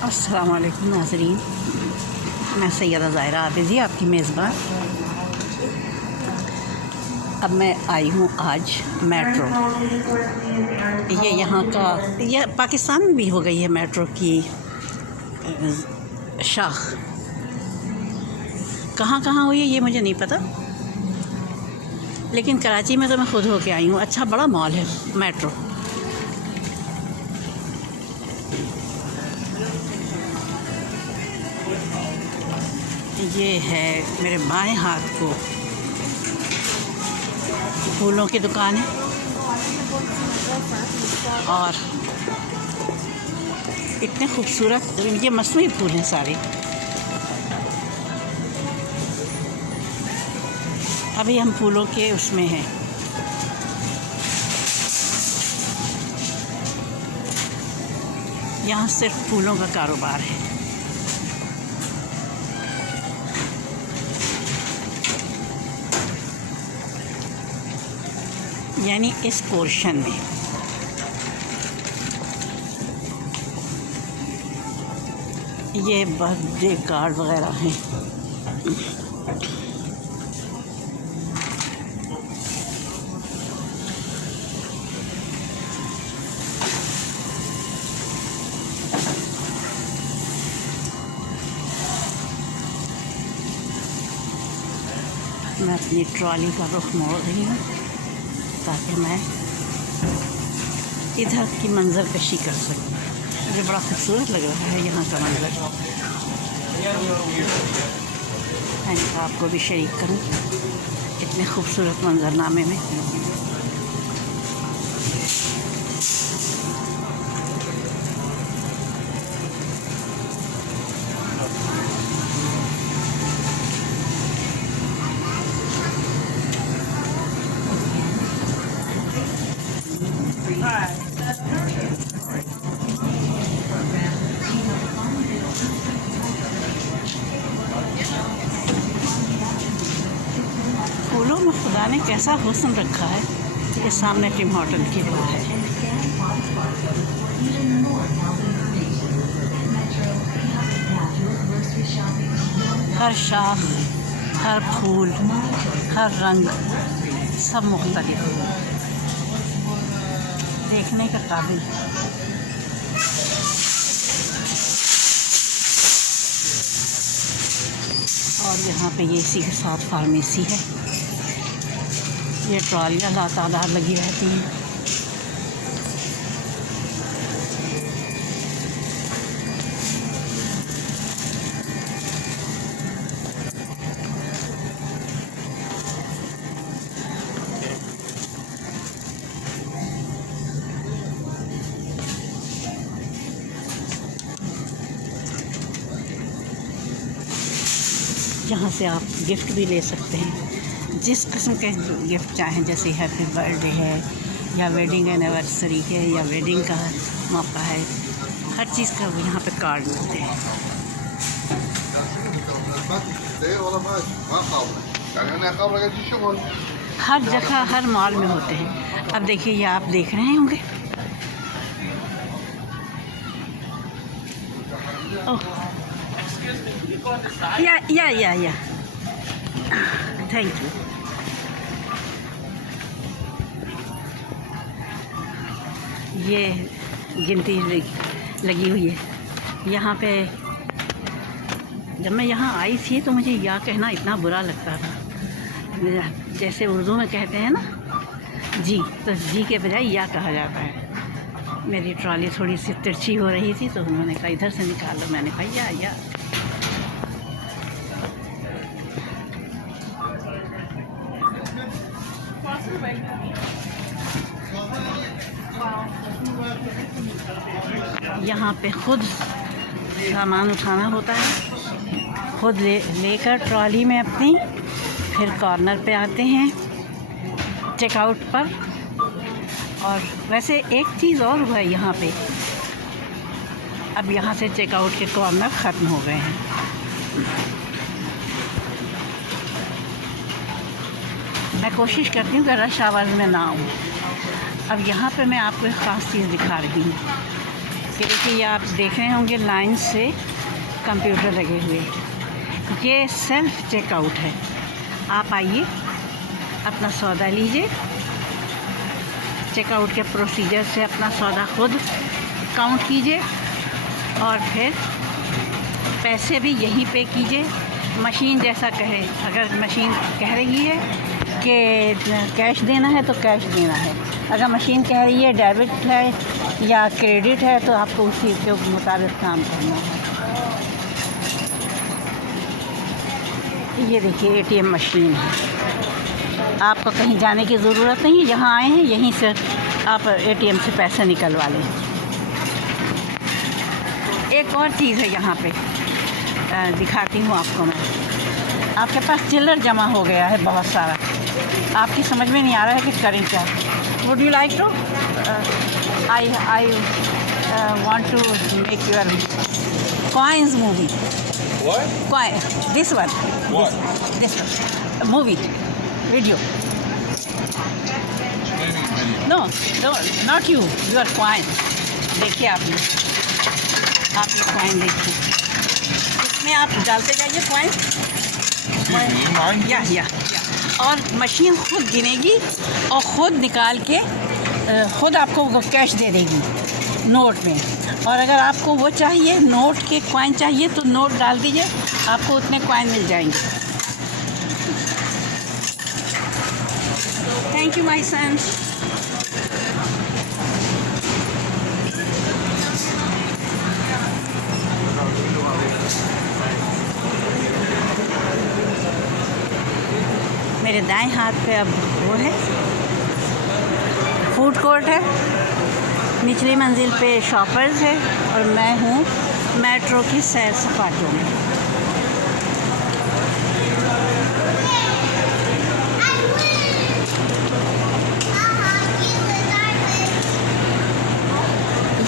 अस्सलाम वालेकुम नाजरीन मैं सैयदा ज़ायरा आबिदी आपकी मेज़बान। अब मैं आई हूँ आज मेट्रो। ये यहाँ का, ये पाकिस्तान में भी हो गई है मेट्रो की शाख। कहाँ कहाँ हुई है, ये मुझे नहीं पता। लेकिन कराची में तो मैं खुद होके आई हूँ। अच्छा बड़ा मॉल है मेट्रो। ये है मेरे बाएँ हाथ को। फूलों की दुकान है। और इतने खूबसूरत ये मसनूई फूल हैं सारे। अभी हम फूलों के उसमें हैं। यहाँ सिर्फ़ फूलों का कारोबार है। यानी इस पोर्शन में। ये बर्थडे कार्ड वगैरह हैं। मैं अपनी ट्रॉली का रुख मोड़ रही हूँ। ताकि मैं इधर की मंज़र कशी कर सकूँ। मुझे बड़ा खूबसूरत लग रहा है यहाँ का मंज़र। आपको भी शरीक करूँ इतने खूबसूरत मंजरनामे में। खुदा ने कैसा हुसन रखा है ये सामने टिम होटल की रोड है। हर शाख हर फूल, हर रंग सब मुख्तलिफ़। देखने का काबिल। और यहाँ पे ये इसी के साथ फार्मेसी है। ये ट्रॉलियाँ लातादार लगी रहती हैं। यहाँ से आप गिफ्ट भी ले सकते हैं। जिस किस्म के गिफ्ट चाहें, जैसे हैप्पी बर्थडे है, या वेडिंग एनिवर्सरी है, या वेडिंग का मौका है, हर चीज़ का यहाँ पे कार्ड मिलते हैं। हर जगह, हर मॉल में होते हैं। अब देखिए, ये आप देख रहे होंगे। या या या या। थैंक यू ये गिनती लगी हुई है। यहाँ पे जब मैं यहाँ आई थी तो मुझे या कहना इतना बुरा लगता था। जैसे उर्दू में कहते हैं ना, जी तो जी के बजाय या कहा जाता है। मेरी ट्रॉली थोड़ी सी तिरछी हो रही थी तो उन्होंने कहा, इधर से निकालो मैंने कहा, या या। यहाँ पे खुद सामान उठाना होता है। खुद ले, लेकर ट्रॉली में अपनी, फिर कॉर्नर पे आते हैं चेकआउट पर। और वैसे एक चीज़ और हुआ यहाँ पे। अब यहाँ से चेकआउट के कॉर्नर ख़त्म हो गए हैं। मैं कोशिश करती हूँ कि रश आवर्स में ना आऊँ। अब यहाँ पे मैं आपको एक ख़ास चीज़ दिखा रही हूँ। ये देखिए, ये आप देख रहे होंगे लाइन से कंप्यूटर लगे हुए। ये सेल्फ चेकआउट है। आप आइए, अपना सौदा लीजिए। चेकआउट के प्रोसीजर से अपना सौदा खुद काउंट कीजिए और फिर पैसे भी यहीं पे कीजिए। मशीन जैसा कहे, अगर मशीन कह रही है कि कैश देना है तो कैश देना है। अगर मशीन कह रही है डेबिट है या क्रेडिट है तो आपको उसी के मुताबिक काम करना है। ये देखिए एटीएम मशीन है। आपको कहीं जाने की ज़रूरत नहीं यहाँ आए हैं, यहीं से आप एटीएम से पैसे निकलवा लें। एक और चीज़ है यहाँ पे दिखाती हूँ आपको मैं। आपके पास चिल्लर जमा हो गया है बहुत सारा। आपकी समझ में नहीं आ रहा है कि करें क्या। Would you like to I I want to make your coins movie What? Coin this one What? This one movie video no no not you your coin देखिए आपने आप ये कॉइन देखिए इसमें आप डालते जाइए कॉइन? या या और मशीन खुद गिनेगी और ख़ुद निकाल के खुद आपको कैश दे देगी नोट में। और अगर आपको वो चाहिए नोट के कॉइन चाहिए तो नोट डाल दीजिए, आपको उतने कॉइन मिल जाएँगे। थैंक यू माई सन मेरे दाएँ हाथ पे अब वो है। फ़ूड कोर्ट है। निचली मंजिल पे शॉपर्स है और मैं हूँ मेट्रो की सैर सपाटों में।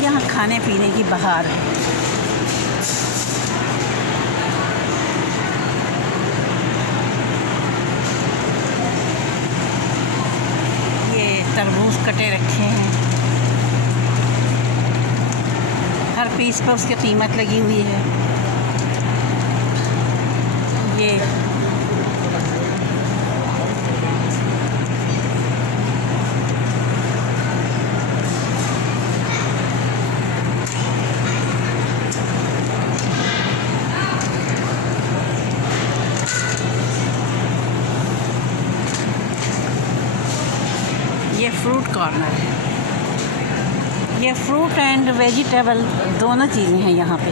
यहाँ खाने पीने की बहार है ये तरबूज कटे रखे हैं। हर पीस पर उसकी कीमत लगी हुई है ये ये फ्रूट कॉर्नर है। ये फ्रूट एंड वेजिटेबल दोनों चीज़ें हैं यहाँ पे।